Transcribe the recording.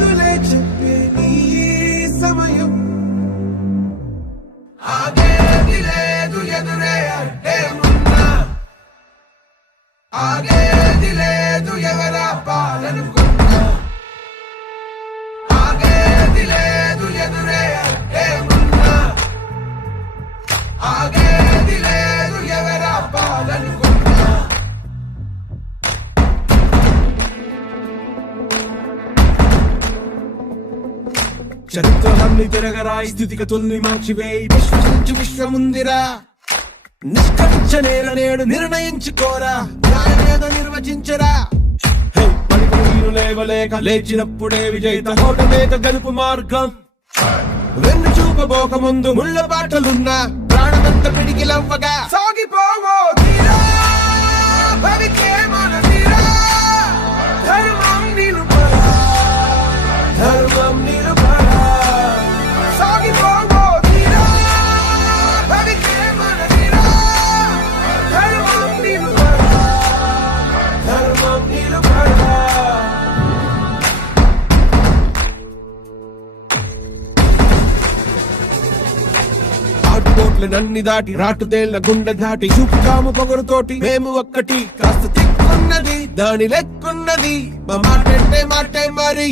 బదులే చెప్పే నీ సమయం ఆగేది లేదు ఎదురే అంటే ఉన్నా ఆగేది లేదు ఎవరా పాలనుకున్నా ఆగేది లేదు ఎదురే అంటే ఉన్నా ఆగేది లేదు ఎవరా పాలనుకున్నా చరిత్రలన్నీ తిరగరాయి స్థితిగతుల్ని మార్చివేయి విశ్వసించి విశ్వముందిరా నిష్కరించనేల నేడు నిర్ణయించుకోరా న్యాయమేదో నిర్వచించరా పలుకులు లేవలేక లేచినప్పుడే విజయిత హోటలేక గెలుపు మార్గం వెన్ను చూపబోక ముందు ముళ్ళ బాటలున్నా ప్రాణమంత పిడికిలవ్వగా సాగిపోవో తీరా భవికే మన తీరా ధర్మం నిలుపరా ధర్మం నిలుపరా సాగిపోవో తీరా భవికే మన తీరా ధర్మం నిలుపరా ధర్మం నిలుపరా నన్ని దాటి రాటుదేళ్ల గుండె దాటి చూపుతాము పొగరుతోటి మేము ఒక్కటి కాస్త తిక్కున్నది దాని లెక్కున్నది మా మాటే మాటే మరి